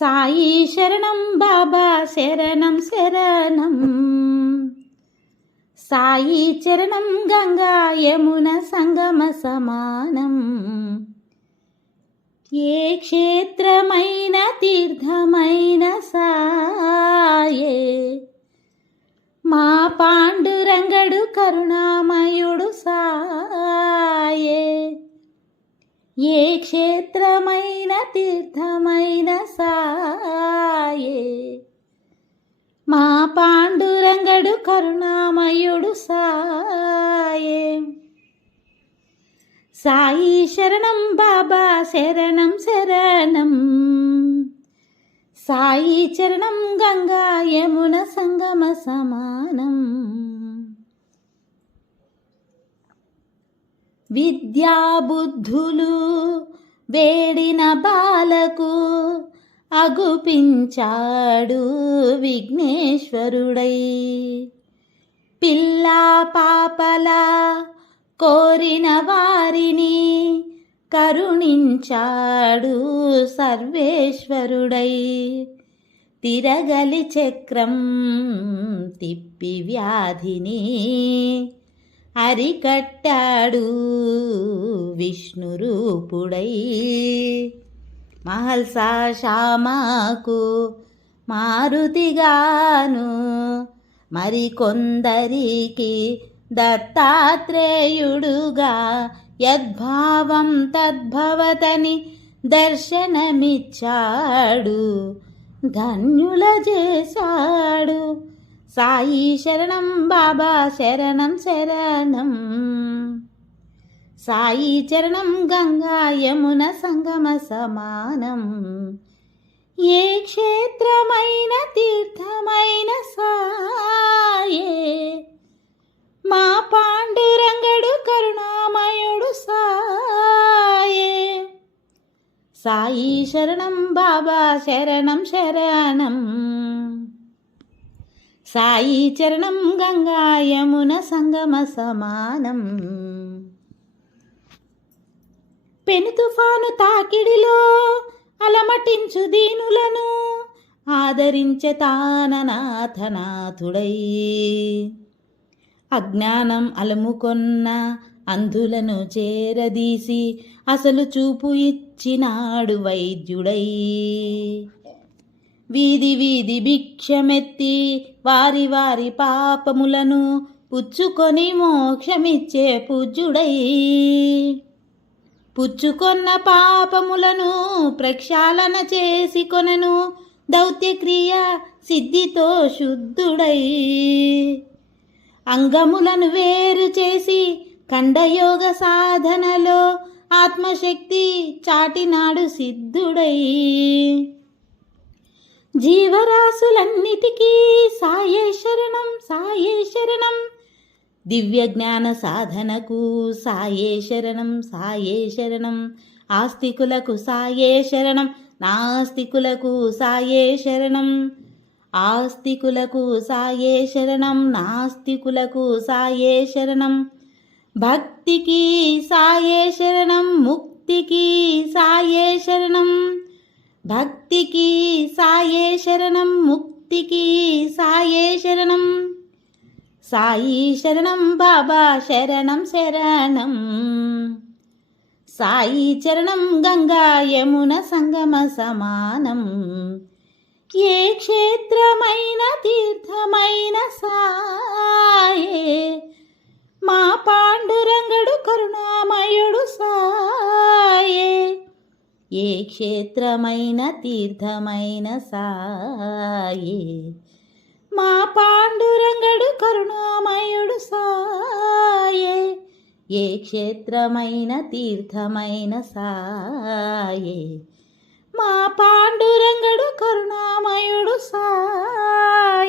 సాయి శరణం బాబా శరణం శరణం. సాయి చరణం గంగా యమున సంగమ సమానం. ఏ క్షేత్రమైన తీర్థమైన సాయే, మా పాండురంగడు కరుణామయుడు సాయే. ఏ క్షేత్రమైన తీర్థమైన సాయే, మా పాండురంగడు కరుణామయుడు సాయే. సాయి శరణం బాబా శరణం శరణం. సాయి చరణం గంగా యమున సంగమ సమానం. విద్యా బుద్ధులు వేడిన బాలకు అగుపించాడు విఘ్నేశ్వరుడై. పిల్లా పాపలా కోరిన వారిని కరుణించాడు సర్వేశ్వరుడై. తిరగలి చక్రం తిప్పి వ్యాధిని అరికట్టాడు విష్ణురూపుడై. మహల్సా శ్యామకు మారుతిగాను మరికొందరికి దత్తాత్రేయుడుగా యద్భావం తద్భవతని దర్శనమిచ్చాడు, ధన్యుల చేశాడు. సాయి శరణం బాబా శరణం శరణం. సాయి చరణం గంగా యమున సంగమ సమానం. ఏ క్షేత్రమైన తీర్థమైన సాయే, మా పాండురంగడు కరుణామయుడు సాయే. సాయి శరణం బాబా శరణం శరణం. సాయి చరణం గంగా యమున సంగమ సమానం. పెను తుఫాను తాకిడిలో అలమటించు దీనులను ఆదరించే తాననాథనాథుడై. అజ్ఞానం అలముకొన్న అంధులను చేరదీసి అసలు చూపు ఇచ్చినాడు వైద్యుడై. వీధి వీధి భిక్షమెత్తి వారి వారి పాపములను పుచ్చుకొని మోక్షమిచ్చే పూజ్యుడై. పుచ్చుకొన్న పాపములను ప్రక్షాళన చేసి కొనను దౌత్యక్రియ సిద్ధితో శుద్ధుడై. అంగములను వేరు చేసి ఖండయోగ సాధనలో ఆత్మశక్తి చాటినాడు సిద్ధుడై. జీవరాశులన్నిటికీ సాయే శరణం సాయే శరణం. దివ్య జ్ఞాన సాధనకు సాయే శరణం సాయే శరణం. ఆస్తికులకు సాయే శరణం నాస్తికులకు సాయే శరణం. ఆస్తికులకు సాయే శరణం నాస్తికులకు సాయే శరణం. భక్తికి సాయే శరణం ముక్తికి సాయే శరణం. భక్తికి సాయే శరణం ముక్తికి సాయే శరణం. సాయి శరణం బాబా శరణం శరణం. సాయి చరణం గంగా యమున సంగమ సమానం. ఏ క్షేత్రమైన తీర్థమైన సాయే, మా పాండురంగడు కరుణామయుడు సాయే. ఏ క్షేత్రమైన తీర్థమైన సాయే, మా పాండురంగడు కరుణామయుడు సాయే. ఏ క్షేత్రమైన తీర్థమైన సాయే, మా పాండురంగడు కరుణామయుడు సాయే.